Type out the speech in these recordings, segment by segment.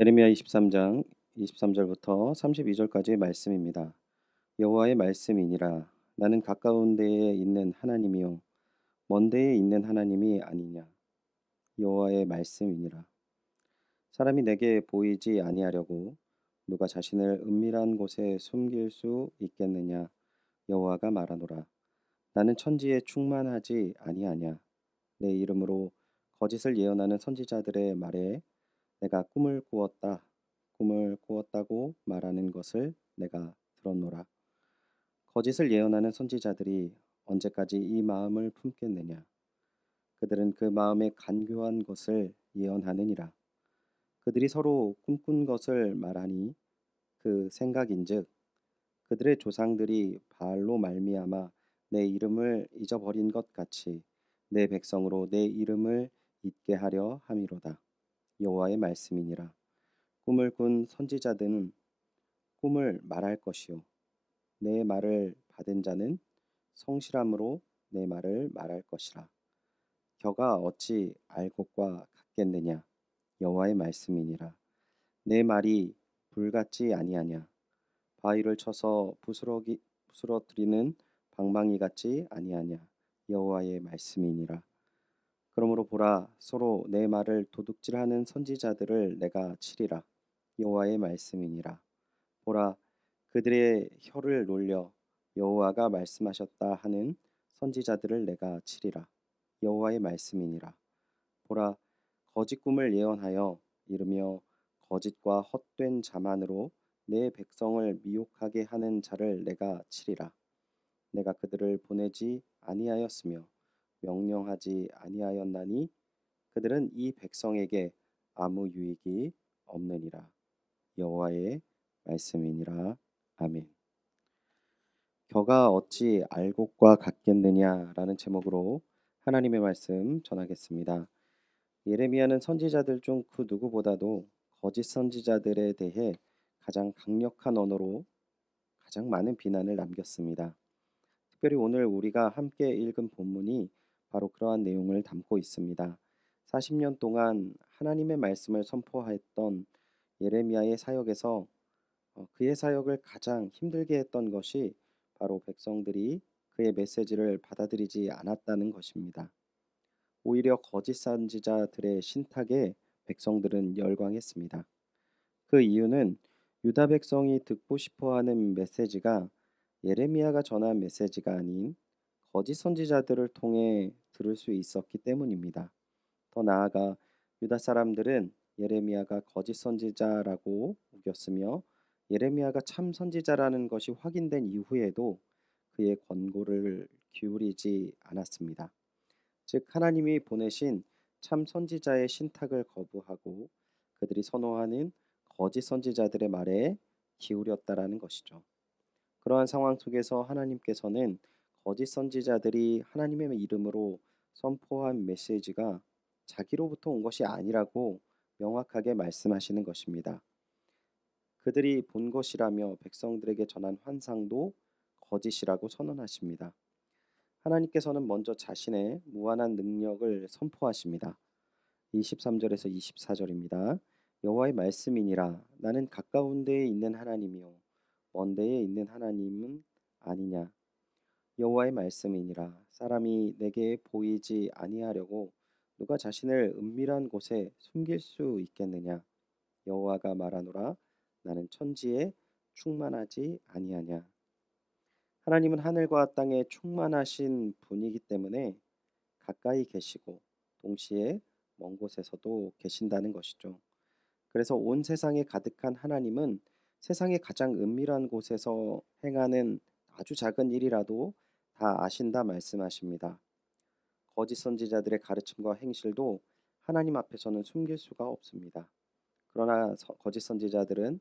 예레미야 23장 23절부터 32절까지의 말씀입니다. 여호와의 말씀이니라. 나는 가까운 데에 있는 하나님이요 먼 데에 있는 하나님이 아니냐. 여호와의 말씀이니라. 사람이 내게 보이지 아니하려고 누가 자신을 은밀한 곳에 숨길 수 있겠느냐. 여호와가 말하노라. 나는 천지에 충만하지 아니하냐. 내 이름으로 거짓을 예언하는 선지자들의 말에 내가 꿈을 꾸었다고 말하는 것을 내가 들었노라. 거짓을 예언하는 선지자들이 언제까지 이 마음을 품겠느냐? 그들은 그 마음에 간교한 것을 예언하느니라. 그들이 서로 꿈꾼 것을 말하니 그 생각인즉 그들의 조상들이 바알로 말미암아 내 이름을 잊어버린 것 같이 내 백성으로 내 이름을 잊게 하려 함이로다. 여호와의 말씀이니라. 꿈을 꾼 선지자들은 꿈을 말할 것이요 내 말을 받은 자는 성실함으로 내 말을 말할 것이라. 겨가 어찌 알곡과 같겠느냐. 여호와의 말씀이니라. 내 말이 불같지 아니하냐. 바위를 쳐서 부스러뜨리는 방망이 같지 아니하냐. 여호와의 말씀이니라. 그러므로 보라, 서로 내 말을 도둑질하는 선지자들을 내가 치리라. 여호와의 말씀이니라. 보라, 그들의 혀를 놀려 여호와가 말씀하셨다 하는 선지자들을 내가 치리라. 여호와의 말씀이니라. 보라, 거짓 꿈을 예언하여 이르며 거짓과 헛된 자만으로 내 백성을 미혹하게 하는 자를 내가 치리라. 내가 그들을 보내지 아니하였으며 명령하지 아니하였나니 그들은 이 백성에게 아무 유익이 없느니라. 여호와의 말씀이니라. 아멘. 겨가 어찌 알곡과 같겠느냐라는 제목으로 하나님의 말씀 전하겠습니다. 예레미야는 선지자들 중 그 누구보다도 거짓 선지자들에 대해 가장 강력한 언어로 가장 많은 비난을 남겼습니다. 특별히 오늘 우리가 함께 읽은 본문이 바로 그러한 내용을 담고 있습니다. 40년 동안 하나님의 말씀을 선포했던 예레미야의 사역에서 그의 사역을 가장 힘들게 했던 것이 바로 백성들이 그의 메시지를 받아들이지 않았다는 것입니다. 오히려 거짓 선지자들의 신탁에 백성들은 열광했습니다. 그 이유는 유다 백성이 듣고 싶어하는 메시지가 예레미야가 전한 메시지가 아닌 거짓 선지자들을 통해 들을 수 있었기 때문입니다. 더 나아가 유다 사람들은 예레미야가 거짓 선지자라고 우겼으며 예레미야가 참 선지자라는 것이 확인된 이후에도 그의 권고를 기울이지 않았습니다. 즉 하나님이 보내신 참 선지자의 신탁을 거부하고 그들이 선호하는 거짓 선지자들의 말에 기울였다라는 것이죠. 그러한 상황 속에서 하나님께서는 거짓 선지자들이 하나님의 이름으로 선포한 메시지가 자기로부터 온 것이 아니라고 명확하게 말씀하시는 것입니다. 그들이 본 것이라며 백성들에게 전한 환상도 거짓이라고 선언하십니다. 하나님께서는 먼저 자신의 무한한 능력을 선포하십니다. 23절에서 24절입니다. 여호와의 말씀이니라. 나는 가까운 데에 있는 하나님이요 먼 데에 있는 하나님은 아니냐. 여호와의 말씀이니라. 사람이 내게 보이지 아니하려고 누가 자신을 은밀한 곳에 숨길 수 있겠느냐. 여호와가 말하노라. 나는 천지에 충만하지 아니하냐. 하나님은 하늘과 땅에 충만하신 분이기 때문에 가까이 계시고 동시에 먼 곳에서도 계신다는 것이죠. 그래서 온 세상에 가득한 하나님은 세상의 가장 은밀한 곳에서 행하는 아주 작은 일이라도 다 아신다 말씀하십니다. 거짓 선지자들의 가르침과 행실도 하나님 앞에서는 숨길 수가 없습니다. 그러나 거짓 선지자들은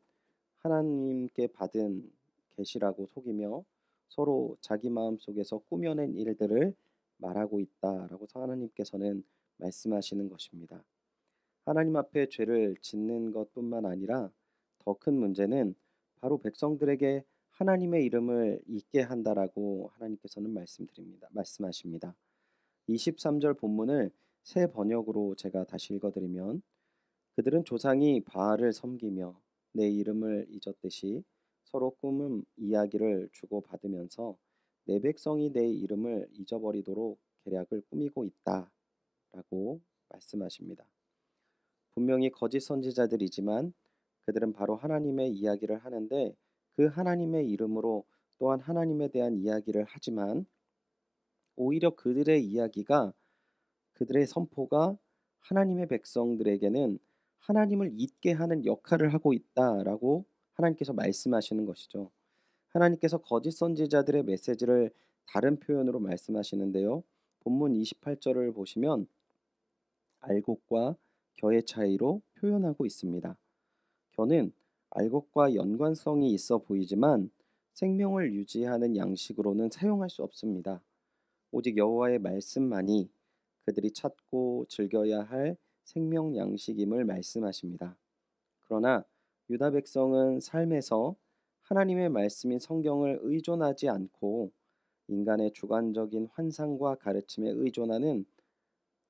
하나님께 받은 계시라고 속이며 서로 자기 마음속에서 꾸며낸 일들을 말하고 있다라고 하나님께서는 말씀하시는 것입니다. 하나님 앞에 죄를 짓는 것뿐만 아니라 더 큰 문제는 바로 백성들에게 하나님의 이름을 잊게 한다라고 하나님께서는 말씀하십니다. 23절 본문을 새 번역으로 제가 다시 읽어드리면 그들은 조상이 바알을 섬기며 내 이름을 잊었듯이 서로 꾸민 이야기를 주고받으면서 내 백성이 내 이름을 잊어버리도록 계략을 꾸미고 있다라고 말씀하십니다. 분명히 거짓 선지자들이지만 그들은 바로 하나님의 이야기를 하는데 그 하나님의 이름으로 또한 하나님에 대한 이야기를 하지만 오히려 그들의 이야기가 그들의 선포가 하나님의 백성들에게는 하나님을 잊게 하는 역할을 하고 있다라고 하나님께서 말씀하시는 것이죠. 하나님께서 거짓 선지자들의 메시지를 다른 표현으로 말씀하시는데요. 본문 28절을 보시면 알곡과 겨의 차이로 표현하고 있습니다. 겨는 알곡과 연관성이 있어 보이지만 생명을 유지하는 양식으로는 사용할 수 없습니다. 오직 여호와의 말씀만이 그들이 찾고 즐겨야 할 생명 양식임을 말씀하십니다. 그러나 유다 백성은 삶에서 하나님의 말씀인 성경을 의존하지 않고 인간의 주관적인 환상과 가르침에 의존하는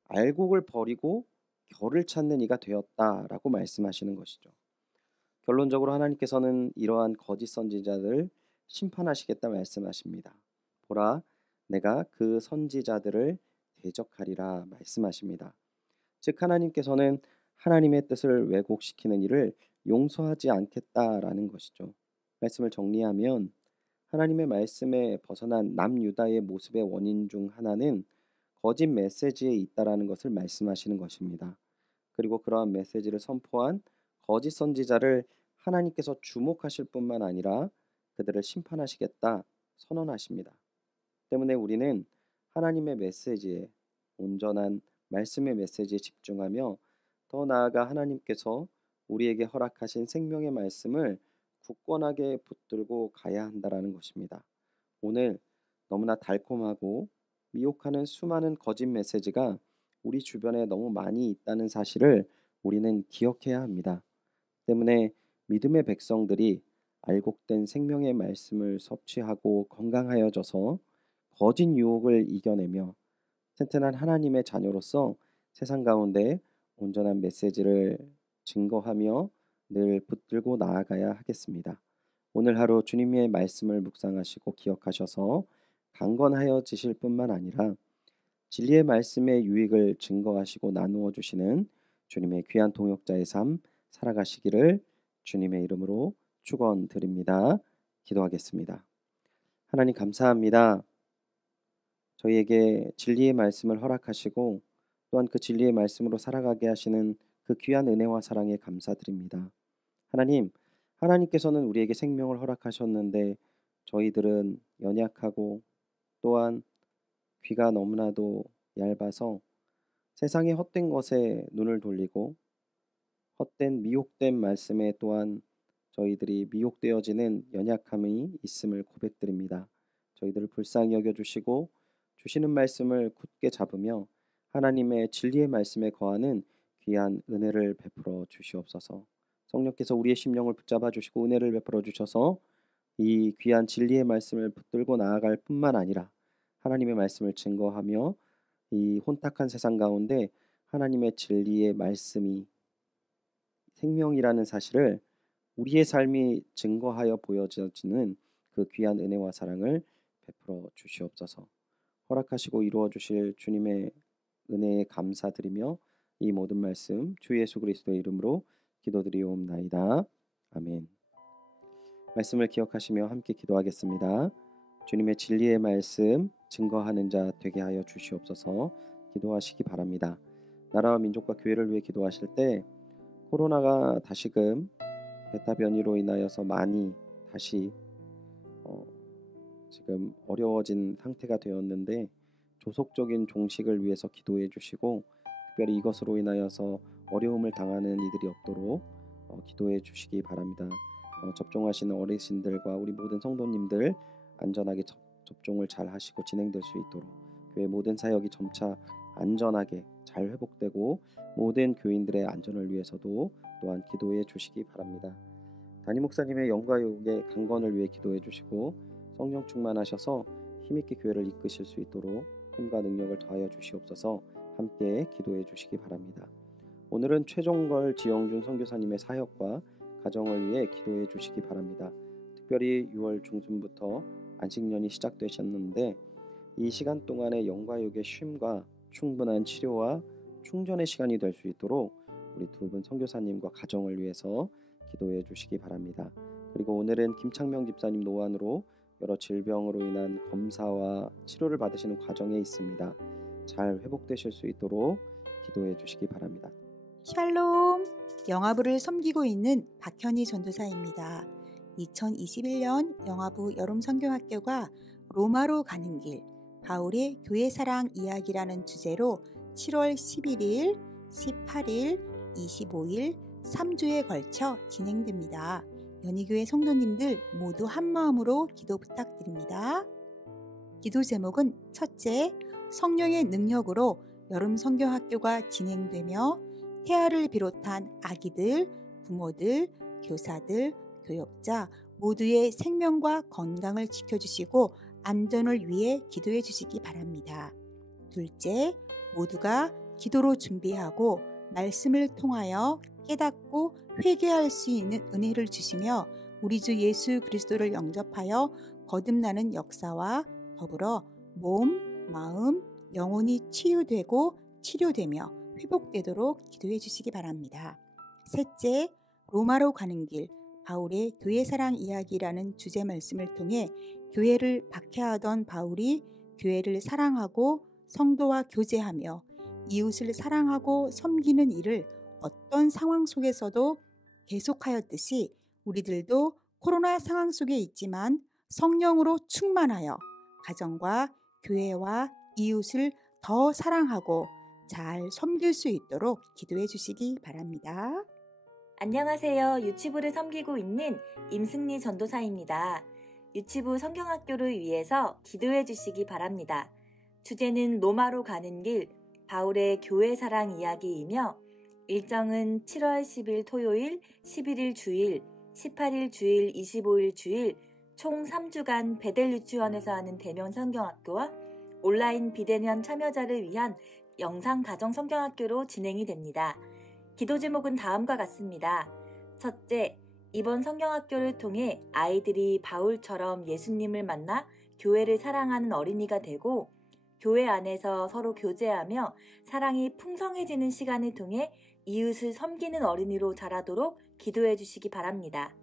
알곡을 버리고 결을 찾는 이가 되었다라고 말씀하시는 것이죠. 결론적으로 하나님께서는 이러한 거짓 선지자들을 심판하시겠다 말씀하십니다. 보라, 내가 그 선지자들을 대적하리라 말씀하십니다. 즉 하나님께서는 하나님의 뜻을 왜곡시키는 일을 용서하지 않겠다라는 것이죠. 말씀을 정리하면 하나님의 말씀에 벗어난 남유다의 모습의 원인 중 하나는 거짓 메시지에 있다라는 것을 말씀하시는 것입니다. 그리고 그러한 메시지를 선포한 거짓 선지자를 하나님께서 주목하실 뿐만 아니라 그들을 심판하시겠다 선언하십니다. 때문에 우리는 하나님의 메시지에 온전한 말씀의 메시지에 집중하며 더 나아가 하나님께서 우리에게 허락하신 생명의 말씀을 굳건하게 붙들고 가야 한다라는 것입니다. 오늘 너무나 달콤하고 미혹하는 수많은 거짓 메시지가 우리 주변에 너무 많이 있다는 사실을 우리는 기억해야 합니다. 때문에 믿음의 백성들이 알곡된 생명의 말씀을 섭취하고 건강하여져서 거짓 유혹을 이겨내며 튼튼한 하나님의 자녀로서 세상 가운데 온전한 메시지를 증거하며 늘 붙들고 나아가야 하겠습니다. 오늘 하루 주님의 말씀을 묵상하시고 기억하셔서 강건하여지실 뿐만 아니라 진리의 말씀의 유익을 증거하시고 나누어 주시는 주님의 귀한 동역자의 삶 살아가시기를 주님의 이름으로 축원드립니다. 기도하겠습니다. 하나님 감사합니다. 저희에게 진리의 말씀을 허락하시고 또한 그 진리의 말씀으로 살아가게 하시는 그 귀한 은혜와 사랑에 감사드립니다. 하나님, 하나님께서는 우리에게 생명을 허락하셨는데 저희들은 연약하고 또한 귀가 너무나도 얇아서 세상의 헛된 것에 눈을 돌리고 헛된 미혹된 말씀에 또한 저희들이 미혹되어지는 연약함이 있음을 고백드립니다. 저희들을 불쌍히 여겨주시고 주시는 말씀을 굳게 잡으며 하나님의 진리의 말씀에 거하는 귀한 은혜를 베풀어 주시옵소서. 성령께서 우리의 심령을 붙잡아 주시고 은혜를 베풀어 주셔서 이 귀한 진리의 말씀을 붙들고 나아갈 뿐만 아니라 하나님의 말씀을 증거하며 이 혼탁한 세상 가운데 하나님의 진리의 말씀이 생명이라는 사실을 우리의 삶이 증거하여 보여지는 그 귀한 은혜와 사랑을 베풀어 주시옵소서. 허락하시고 이루어 주실 주님의 은혜에 감사드리며 이 모든 말씀 주 예수 그리스도의 이름으로 기도드리옵나이다. 아멘. 말씀을 기억하시며 함께 기도하겠습니다. 주님의 진리의 말씀 증거하는 자 되게 하여 주시옵소서. 기도하시기 바랍니다. 나라와 민족과 교회를 위해 기도하실 때 코로나가 다시금 베타 변이로 인하여서 많이 다시 지금 어려워진 상태가 되었는데 조속적인 종식을 위해서 기도해 주시고 특별히 이것으로 인하여서 어려움을 당하는 이들이 없도록 기도해 주시기 바랍니다. 접종하시는 어르신들과 우리 모든 성도님들 안전하게 접종을 잘 하시고 진행될 수 있도록 교회 모든 사역이 점차 안전하게 잘 회복되고 모든 교인들의 안전을 위해서도 또한 기도해 주시기 바랍니다. 담임 목사님의 영과 육의 강건을 위해 기도해 주시고 성령 충만하셔서 힘있게 교회를 이끄실 수 있도록 힘과 능력을 더하여 주시옵소서. 함께 기도해 주시기 바랍니다. 오늘은 최종걸 지영준 선교사님의 사역과 가정을 위해 기도해 주시기 바랍니다. 특별히 6월 중순부터 안식년이 시작되셨는데 이 시간 동안의 영과 육의 쉼과 충분한 치료와 충전의 시간이 될 수 있도록 우리 두 분 선교사님과 가정을 위해서 기도해 주시기 바랍니다. 그리고 오늘은 김창명 집사님 노안으로 여러 질병으로 인한 검사와 치료를 받으시는 과정에 있습니다. 잘 회복되실 수 있도록 기도해 주시기 바랍니다. 샬롬! 영아부를 섬기고 있는 박현희 전도사입니다. 2021년 영아부 여름 선교학교가 로마로 가는 길, 바울의 교회 사랑 이야기라는 주제로 7월 11일, 18일, 25일 3주에 걸쳐 진행됩니다. 연희교회 성도님들 모두 한마음으로 기도 부탁드립니다. 기도 제목은 첫째, 성령의 능력으로 여름 선교학교가 진행되며 태아를 비롯한 아기들, 부모들, 교사들, 교역자 모두의 생명과 건강을 지켜주시고 안전을 위해 기도해 주시기 바랍니다. 둘째, 모두가 기도로 준비하고 말씀을 통하여 깨닫고 회개할 수 있는 은혜를 주시며 우리 주 예수 그리스도를 영접하여 거듭나는 역사와 더불어 몸, 마음, 영혼이 치유되고 치료되며 회복되도록 기도해 주시기 바랍니다. 셋째, 로마로 가는 길, 바울의 교회 사랑 이야기라는 주제 말씀을 통해 교회를 박해하던 바울이 교회를 사랑하고 성도와 교제하며 이웃을 사랑하고 섬기는 일을 어떤 상황 속에서도 계속하였듯이 우리들도 코로나 상황 속에 있지만 성령으로 충만하여 가정과 교회와 이웃을 더 사랑하고 잘 섬길 수 있도록 기도해 주시기 바랍니다. 안녕하세요. 유치부를 섬기고 있는 임승리 전도사입니다. 유치부 성경학교를 위해서 기도해 주시기 바랍니다. 주제는 로마로 가는 길, 바울의 교회 사랑 이야기이며 일정은 7월 10일 토요일, 11일 주일, 18일 주일, 25일 주일 총 3주간 베델 유치원에서 하는 대면 성경학교와 온라인 비대면 참여자를 위한 영상 가정 성경학교로 진행이 됩니다. 기도 제목은 다음과 같습니다. 첫째, 이번 성경학교를 통해 아이들이 바울처럼 예수님을 만나 교회를 사랑하는 어린이가 되고 교회 안에서 서로 교제하며 사랑이 풍성해지는 시간을 통해 이웃을 섬기는 어린이로 자라도록 기도해 주시기 바랍니다.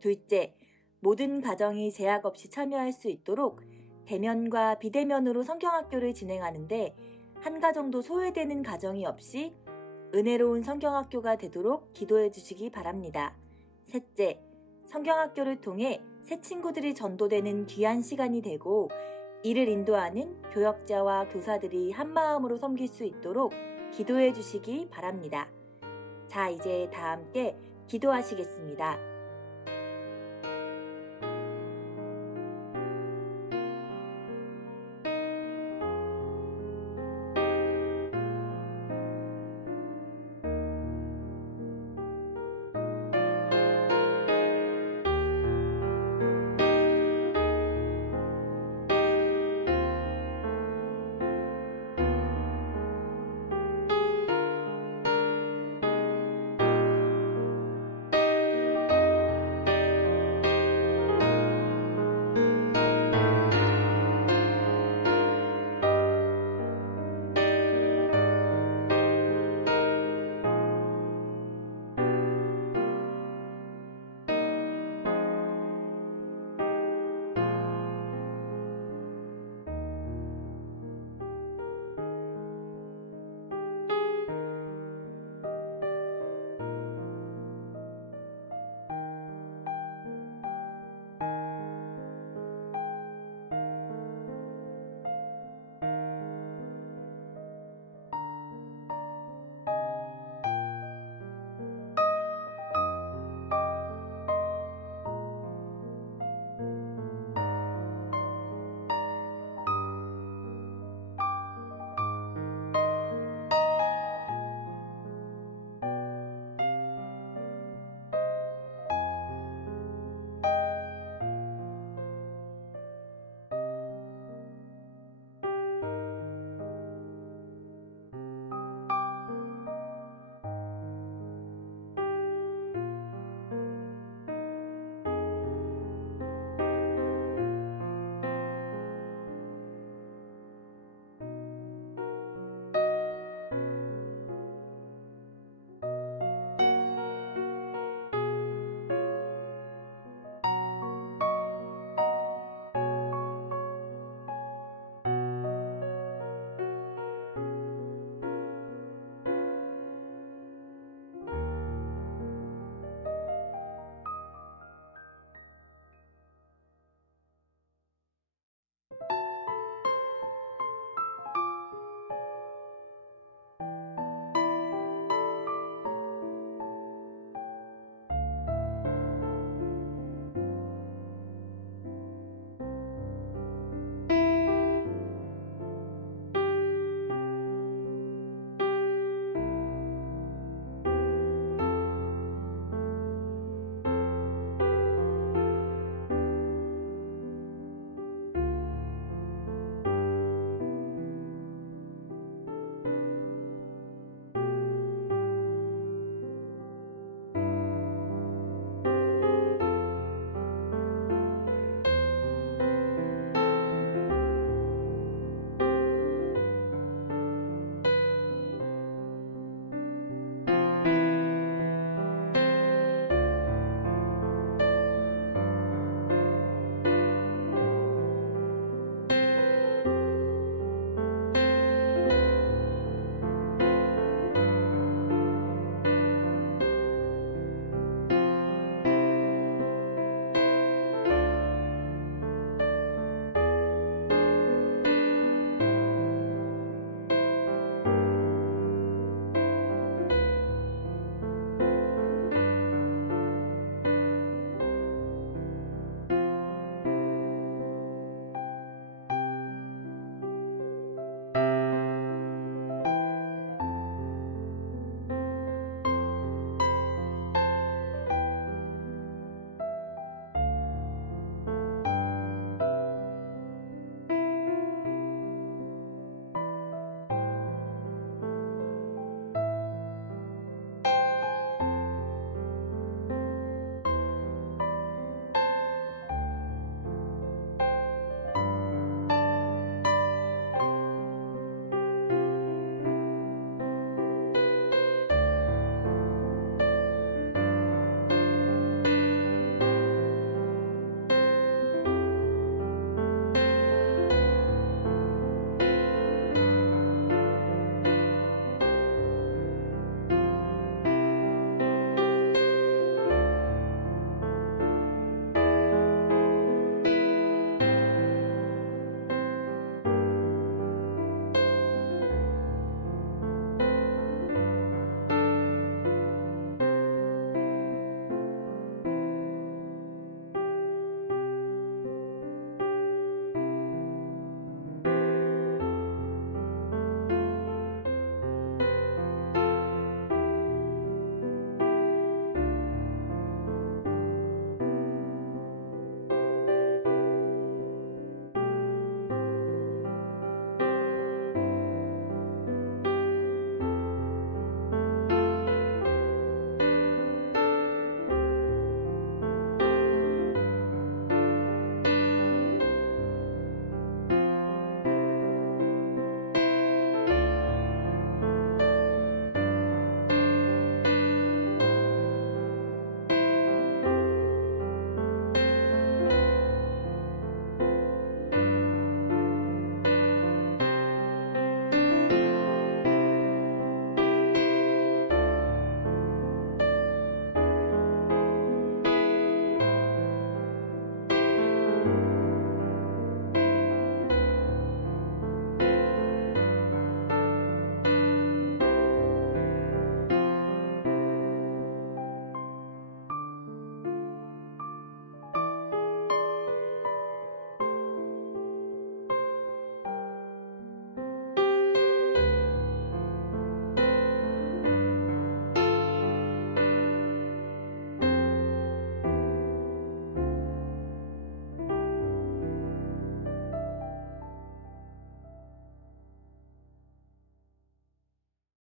둘째, 모든 가정이 제약 없이 참여할 수 있도록 대면과 비대면으로 성경학교를 진행하는데 한가 정도 소외되는 가정이 없이 은혜로운 성경학교가 되도록 기도해 주시기 바랍니다. 셋째, 성경학교를 통해 새 친구들이 전도되는 귀한 시간이 되고 이를 인도하는 교역자와 교사들이 한마음으로 섬길 수 있도록 기도해 주시기 바랍니다. 자, 이제 다 함께 기도하시겠습니다.